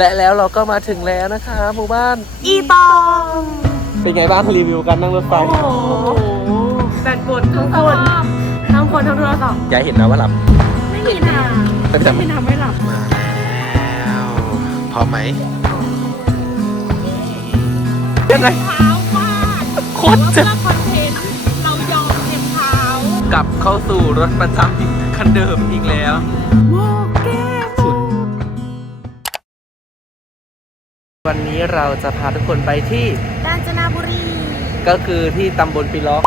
และแล้วเราก็มาถึงแล้วนะคะหมู่บ้าน อีตองเป็นไงบ้างรีวิวการนั่งรถไฟโอ้โหแบตหมดทั้งคนทั้งคนทั้งโทรศัพท์ยายเห็นนะว่าหลับ ไม่มีทางแต่แต่ไม่มีทางไม่หลับมาแล้วพร้อมไหมยังไงเท้ามากโคตรเจ็บคอนเทนต์เรายอมเจ็บเท้ากลับเข้าสู่รถประจำที่คันเดิมอีกแล้ว วันนี้เราจะพาทุกคนไปที่กาญจนบุรี ก็คือที่ตำบลปีล็อก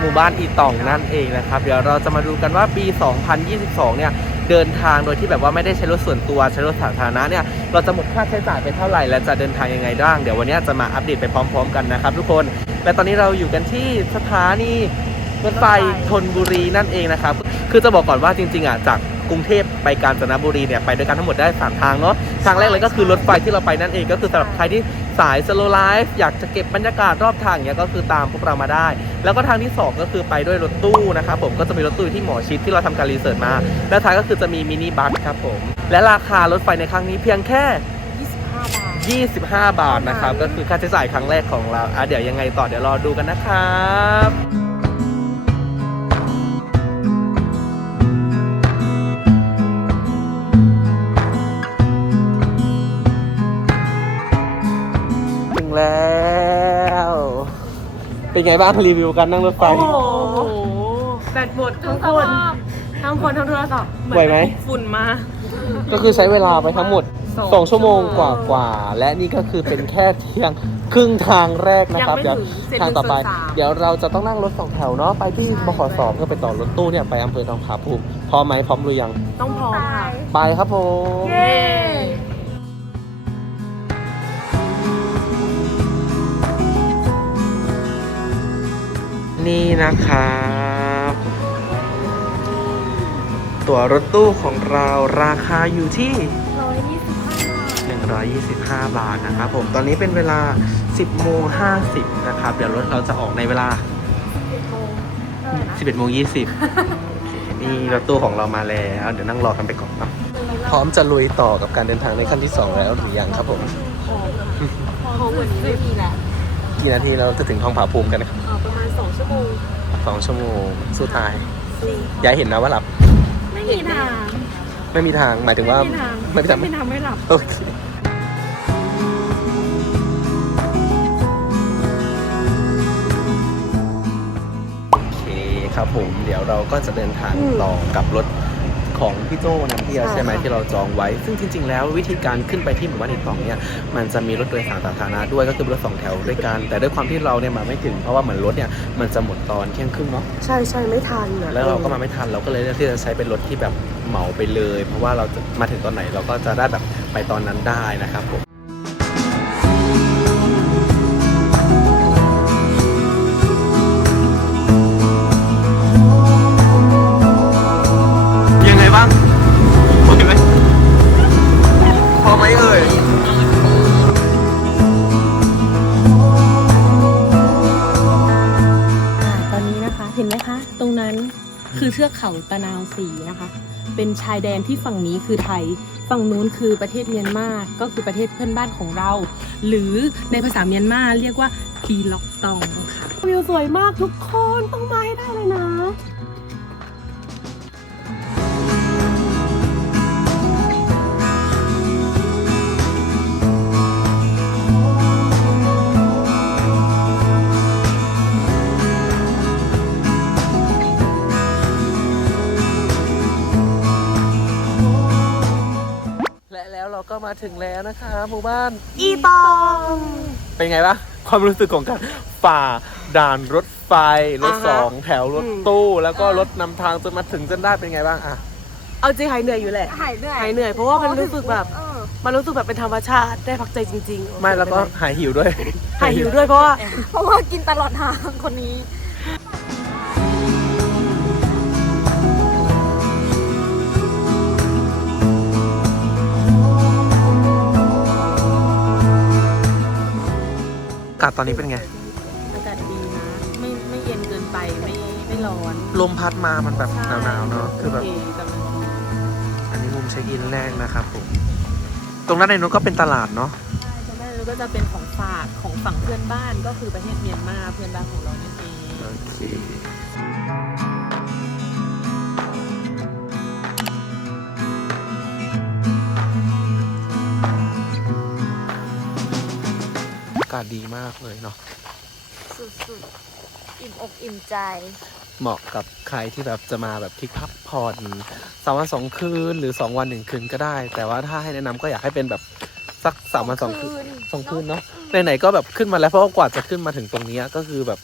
หมู่บ้านอีต่องนั่นเองนะครับ เดี๋ยวเราจะมาดูกันว่าปี 2022 เนี่ย เดินทางโดยที่แบบว่าไม่ได้ใช้รถส่วนตัวใช้รถสาธารณะเนี่ย เราจะหมดค่าใช้จ่ายไปเท่าไหร่ และจะเดินทางยังไงบ้าง เดี๋ยววันนี้จะมาอัปเดตไปพร้อม ๆ กันนะครับทุกคน และตอนนี้เราอยู่กันที่สถานีรถไฟธนบุรีนั่นเองนะครับ คือจะบอกก่อนว่าจริงๆอะจาก กรุงเทพไปกาญจนบุรีเนี่ยไปด้วยกันทั้งหมดได้สามทางเนาะทางแรกเลยก็คือรถไฟที่เราไปนั่นเองก็คือสำหรับใครที่สายสโลไลฟ์อยากจะเก็บบรรยากาศรอบทางเนี่ยก็คือตามพวกเรามาได้ แล้วก็ทางที่ 2 ก็คือไปด้วยรถตู้นะครับผมก็จะมีรถตู้ที่หมอชิดที่เราทำการรีเสิร์ชมา และท้ายก็คือจะมีมินิบัสครับผมและราคารถไฟในครั้งนี้เพียงแค่25 บาท25บาทนะครับ ก็คือค่าใช้จ่ายครั้งแรกของเราอะเดี๋ยวยังไงต่อเดี๋ยวรอดูกันนะครับ ไงบ้างรีวิวการนั่งรถไฟ โอ้โหแบตหมดทั้งคนทั้งคนทั้งโทรศัพท์เอนไหวไหม ฝุ่นมา ก็คือใช้เวลาไปทั้งหมด สอง2 ชั่วโมงชั่วโมงกว่ากว่าๆและนี่ก็คือเป็นแค่เที่ยงครึ่งทางแรกนะครับ ยังไม่เดี๋ยวถึงเสร็จทางต่อไป หนึ่งส่วนสาม เดี๋ยวเราจะต้องนั่งรถสองแถวเนาะไปที่บขสเพื่อไปต่อรถตู้เนี่ยไปอำเภอทองผาภูมิพร้อมไหมพร้อมหรือยังต้องพร้อมค่ะ ไปครับผม เย้ นี่นะครับตั๋วรถตู้ของเราราคาอยู่ที่ 125 บาทนะครับผมตอนนี้เป็นเวลา 10โมง50นะครับ เดี๋ยวรถเราจะออกในเวลา 11โมง20โอเคนี่รถตู้ของเรามาแล้ว เดี๋ยวนั่งรอกันไปก่อนเนาะพร้อมจะลุยต่อกับการเดินทางในขั้นที่ 2 แล้วหรือยังครับผมพอเหมือนไม่มีแหละ กี่นาทีเราจะถึงทองผาภูมิกันนะครับประมาณ2ชั่วโมงสองชั่วโมงสู้ตายยายเห็นนะว่าหลับ ไม่มีทาง ไม่มีทางหมายถึงว่าไม่มีทางไม่มีทางไม่มีทางไม่หลับโอเคโอเคครับผมเดี๋ยวเราก็จะเดินทางอืมต่อกับรถ ของพี่โจ้นำเที่ยวใช่ใช่ไหมค่ะที่เราจองไว้ ซึ่งจริง ๆ แล้ววิธีการขึ้นไปที่หมู่บ้านอีตองเนี่ยมันจะมีรถโดยสารสาธารณะด้วยก็คือรถสองแถวด้วยกัน แต่ด้วยความที่เราเนี่ยมาไม่ถึงเพราะว่าเหมือนรถเนี่ยมันจะหมดตอนเที่ยงครึ่งเนาะใช่ใช่ไม่ทันอะแล้วเราก็มาไม่ทันเราก็เลยเลือกที่จะใช้เป็นรถที่แบบเหมาไปเลย เพราะว่าเราจะมาถึงตอนไหนเราก็จะได้แบบไปตอนนั้นได้นะครับผม ตะนาวสีนะคะ เป็นชายแดนที่ฝั่งนี้คือไทย ฝั่งนู้นคือประเทศเมียนมาก็คือประเทศเพื่อนบ้านของเรา หรือในภาษาเมียนมาเรียกว่าปีล็อกตองค่ะวิวสวยมากทุกคนต้องมาให้ได้เลยนะ และแล้วเราก็มาถึงแล้วนะคะหมู่บ้าน อีตอง เป็นไงบ้างความรู้สึกของการฝ่าด่านรถไฟรถอ่าฮะสองแถวรถอืมตู้แล้วก็รถนำทางจนมาถึงจนได้เป็นไงบ้างอะเอาจริงหายเหนื่อยอยู่แหละ หายเหนื่อยหายเหนื่อยเพราะว่ามันรู้สึกแบบ เออมันรู้สึกแบบเป็นธรรมชาติได้พักใจจริงๆไม่แล้วก็หายหิวด้วย หายหิวด้วยเพราะว่า เพราะว่ากินตลอดทางคนนี้ ตอนนี้เป็นไง อากาศดีนะ ไม่ไม่เย็นเกินไปไม่ไม่ร้อนลมพัดมามันแบบหนาวๆเนาะคือแบบ โเคกำลังดีอันนี้มุมเช็คอินแรกนะครับผม ตรงนั้นในนู้นก็เป็นตลาดเนาะ ใช่ตรงนั้นก็จะเป็นของฝากของฝั่งเพื่อนบ้านก็คือประเทศเมียนมาเพื่อนบ้านของเรานั่นเอง โอเคากาศดีมากเลยเนาะสุดๆ อิ่มอกอิ่มใจ เหมาะกับใครที่แบบจะมาแบบที่พักผ่อนสามวันสองคืนหรือสองวันหนึ่งคืนก็ได้ แต่ว่าถ้าให้แนะนำก็อยากให้เป็นแบบสักสามวันสองคืนสองคืนเนาะไหนๆก็แบบขึ้นมาแล้วเพราะว่ากว่าจะขึ้นมาถึงตรงเนี้ยก็คือแบบ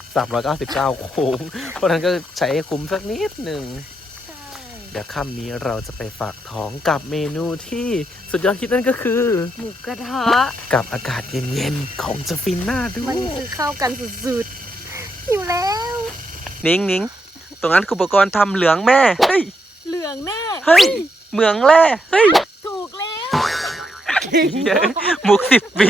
399โค้งเพราะฉะนั้นก็ใช้ให้คุ้มสักนิดหนึ่งใช่ เดี๋ยวค่ำนี้เราจะไปฝากท้องกับเมนูที่สุดยอดคิดนั่นก็คือ หมูกระทะ กับอากาศเย็นๆ ของจะฟินหน้าดูมันคือเข้ากันสุดๆหิวแล้ว นิ้งนิ้งตรงนั้นคืออุปกรณ์ทำเหลืองแม่ เฮ้ย เหลืองแน่เฮ้ย เหมืองแร่ เฮ้ย ถูกแล้ว เย้มุกสิบปี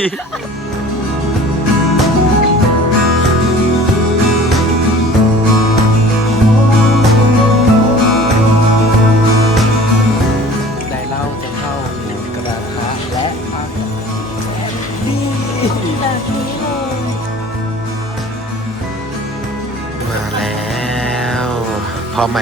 มาแล้วพร้อมไหม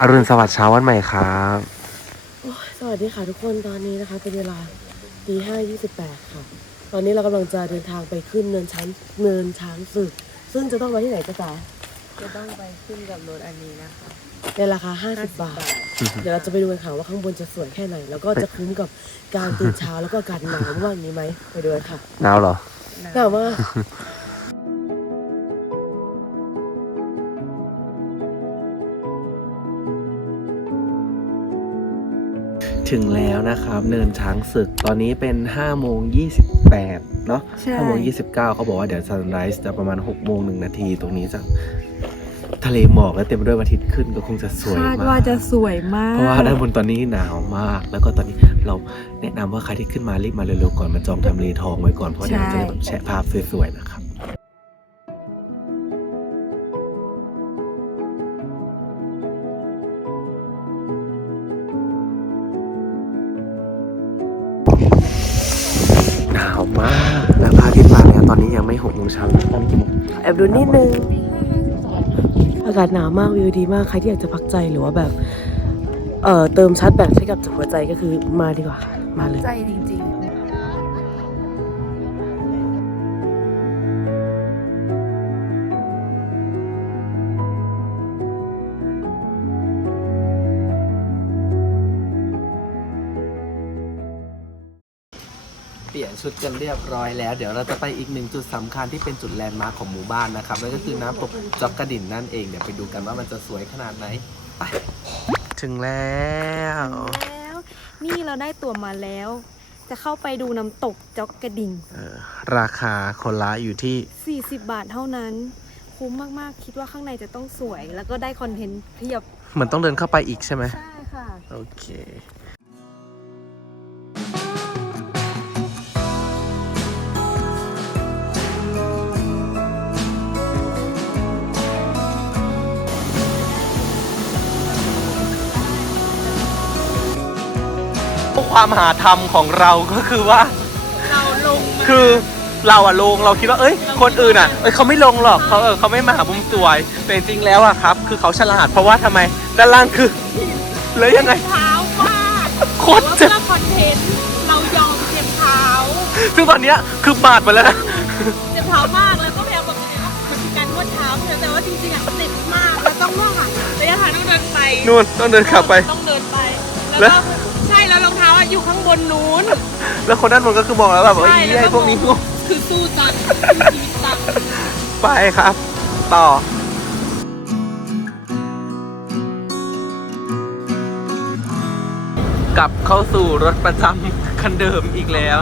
อรุณสวัสดิ์เช้าวันใหม่ครับ วัสดีค่ะทุกคนตอนนี้นะคะเป็นเวลาตีห้ายี่สิบแปดค่ะ ตอนนี้เรากำลังจะเดินทางไปขึ้นเนินช้างเนินช้างศึก ซึ่งจะต้องไปที่ไหนก็จ๋าจะต้องไปขึ้นกับรถอันนี้นะคะ ในราคา50บาท เดี๋ยวเราจะไปดูกันค่ะว่าข้างบนจะสวยแค่ไหน แล้วก็จะคุ้มกับการตื่นเช้าแล้วก็อากาศหนาวมากอย่างนี้ไหมไปดูกันค่ะหนาวเหรอหนาวมาก ถึงแล้วนะครับเนินช้างศึกตอนนี้เป็น5โมง28เนาะใช่5โมง29เขาบอกว่าเดี๋ยว sunrise จะประมาณ6โมง1นาทีตรงนี้จะทะเลหมอกและเต็มไปด้วยวันอาทิตย์ขึ้นก็คงจะสวยคาดมาว่ากจะสวยมาก เพราะว่าด้านบนตอนนี้หนาวมาก แล้วก็ตอนนี้เราแนะนำว่าใครที่ขึ้นมารีบมาเร็วๆก่อนมาจองทำเลทองไว้ก่อนเพราะเดี๋ยวเราจะได้แบบแชะภาพสวยๆนะครับ ดูนิดนึง อากาศหนาวมากวิวดีมาก ใครที่อยากจะพักใจหรือว่าแบบ เอ่อ เติมชาร์จแบตให้กับหัวใจก็คือมาดีกว่า มาเลย ใจจริง ชุดกันเรียบร้อยแล้ว เดี๋ยวเราจะไปอีกหนึ่งจุดสำคัญที่เป็นจุดแลนด์มาร์คของหมู่บ้านนะครับนั่นก็คือน้ำตกจอกกระดิ่นนั่นเองเดี๋ยวไปดูกันว่ามันจะสวยขนาดไหนไปถึงแล้วๆแล้วนี่เราได้ตั๋วมาแล้ว จะเข้าไปดูน้ำตกจอกกระดิ่ง เออราคาคนละอยู่ที่40 บาทเท่านั้น คุ้มมากๆ คิดว่าข้างในจะต้องสวย แล้วก็ได้คอนเทนต์เพียบ เหมือนต้องเดินเข้าไปอีกใช่ไหมใช่ค่ะ โอเค ความหาธรรมของเราก็คือว่า เราลงมาคือเราอะลงเราคิดว่าเอ้ย คนอื่นอะเอ้ยเขาไม่ลงหรอกเขาเออเขาไม่มาหามุมสวย แต่จริงๆแล้วอะครับ คือเขาฉลาดเพราะว่าทำไมด้านล่างคือแล้วยังไง เท้ามากโคตรว่าเจ็บเพื่อคอนเทนต์เรายอมเจ็บเท้า ซึ่งตอนเนี้ยคือบาดหมาแล้วนะเจ็บเท้ามากแล้วก็พยายามบอกตัวเองว่ามันคือการนวดเท้าแต่ว่าจริงๆอะมันเจ็บมากแล้วต้องนวดค่ะระยะทางต้องเดินไปนู่นต้องเดินขับไป ต้องเดินไป แล้แล้ววก็ใช่แล้วร องเท้าอะอยู่ข้างบนนู้นแล้วคนด้านบนก็คือมองแล้วแบบเอ้ยใช่ไอ้พวกนี้โง่คือสู้จัดชีวิตจัดไปครับ ต่อ กลับเข้าสู่รถประจำคันเดิมอีกแล้ว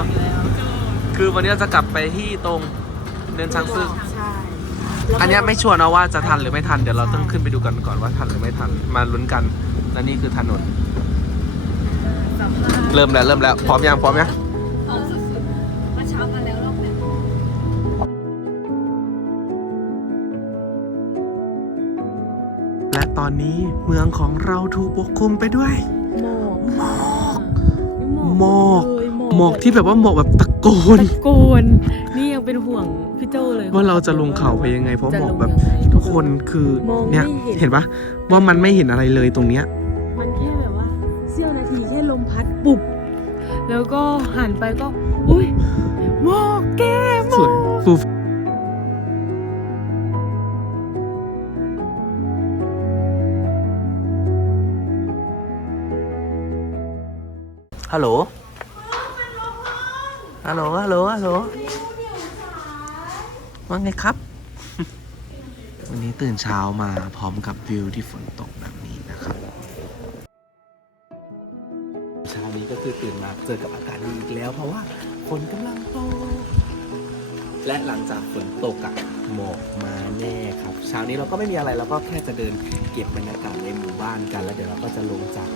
คือวันนี้เราจะกลับไปที่ตรงเนินช้างซึกใช่อันเนี้ยไม่ชัวร์นะว่าจะทันหรือไม่ทัน เดี๋ยวเราต้องขึ้นไปดูกันก่อนว่าทันหรือไม่ทันมาลุ้นกัน และนี่คือถนน เริ่มแล้วเริ่มแล้วพร้อมยังพร้อมยังเอาสุดๆเมื่อเช้ามาแล้วรอบหนึ่งและตอนนี้เมืองของเราถูกปกคลุมไปด้วยหมอกหมอกเลยหมอกที่แบบว่าหมอกแบบตะโกนตะโกนนี่ยังเป็นห่วงพี่โจเลยว่าเราจะลงเขาไปยังไงเพราะจะหมลอกงแบบยังไงทุกคนคือมองเนี่ยไม่เห็นเห็นปะว่ามันไม่เห็นอะไรเลยตรงเนี้ย แล้วก็หันไปก็ อุ้ยหมอกแก้หมสุอดกฟูฮัลโหล ฮัลโหล ฮัลโหล ฮัลโหล ว่าไงครับ วันนี้ตื่นเช้ามาพร้อมกับวิวที่ฝนตกแบบนี้ คือตื่นมาเจอกับอากาศดีอีกแล้ว เพราะว่าฝนกำลังตกและหลังจากฝนตกอะหมอกมาแน่ครับเช้านี้เราก็ไม่มีอะไรเราก็แค่จะเดินเก็บบรรยากาศในหมู่บ้านกัน แล้วเดี๋ยวเราก็จะลงจาก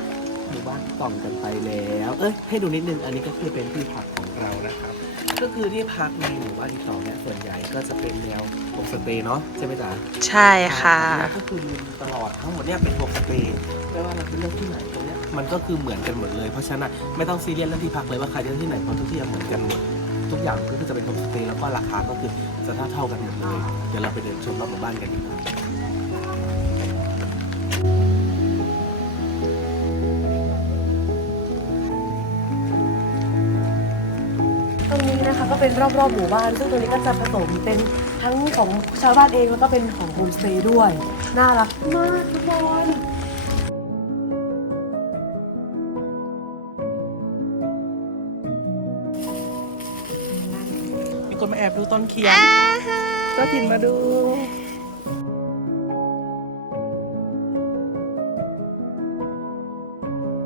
หมู่บ้านกล่องกันไปแล้ว เอ้ยให้ดูนิดนึงอันนี้ก็คือเป็นที่พักของเรานะครับ ก็คือที่พักในหมู่บ้านที่สองเนี่ยส่วนใหญ่ก็จะเป็นแนวโฮมสเตย์เนาะใช่ไหมจ๊ะใช่ค่ะแล้วก็คือตลอดทั้งหมดเนี่ยเป็นโฮมสเตย์ไม่ว่าเราจะเลือกที่ไหนตรงเนี้ย มันก็คือเหมือนกันหมดเลย เพราะฉะนั้นไม่ต้องซีเรียสเรื่องที่พักเลยว่าใครจะเลือกที่ไหนเพราะทุกที่เหมือนกันหมด ทุกอย่างก็คือจะเป็นโฮมสเตย์แล้วก็ราคาก็คือจะเท่าเท่ากันหมดเลย เดี๋ยวเราไปเดินชมรอบหมู่บ้านกันดีกว่าตรงนี้นะคะก็เป็นรอบๆหมู่บ้าน ซึ่งตรงนี้ก็จะผสมเป็นทั้งของชาวบ้านเองแล้วก็เป็นของโฮมสเตย์ด้วย น่ารักมากทุกคน ต้นเคียนเจ้าถิ่นมาดู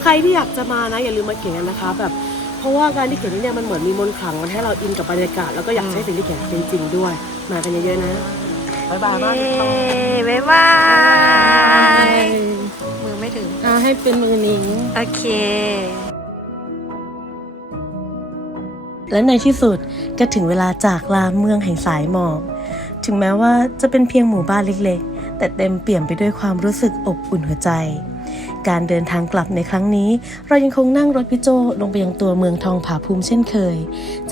ใครที่อยากจะมานะอย่าลืมมาเขียนกันนะคะ แบบเพราะว่าการที่เขียนที่เนี่ยมันเหมือนมีมนต์ขลังมันให้เราอินกับบรรยากาศแล้วก็อยากให้สิ่งที่เขียนเป็นจริงด้วย มากันเยอะๆนะบ๊ายบายมากเย้บ๊ายบายมือไม่ถึงอ่าให้เป็นมือนิ้งโอเค และในที่สุดก็ถึงเวลาจากลาเมืองแห่งสายหมอก ถึงแม้ว่าจะเป็นเพียงหมู่บ้านเล็กๆ แต่เต็มเปี่ยมไปด้วยความรู้สึกอบอุ่นหัวใจ การเดินทางกลับในครั้งนี้ เรายังคงนั่งรถพิโจลงไปยังตัวเมืองทองผาภูมิเช่นเคย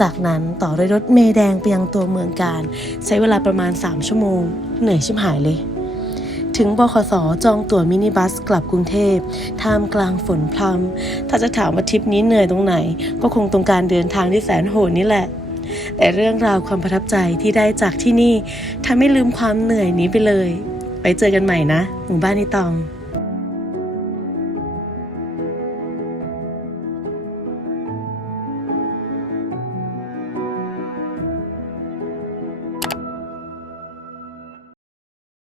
จากนั้นต่อด้วยรถเมแดงไปยังตัวเมืองการ ใช้เวลาประมาณ 3 ชั่วโมง เหนื่อยชิบหายเลย ถึงบขสจองตั๋วมินิบัสกลับกรุงเทพท่ามกลางฝนพรำถ้าจะถามว่าทริปนี้เหนื่อยตรงไหน ก็คงตรงการเดินทางที่แสนโหดนี่แหละ แต่เรื่องราวความประทับใจที่ได้จากที่นี่ทำให้ลืมความเหนื่อยนี้ไปเลย ไปเจอกันใหม่นะ หมู่บ้านนิตอง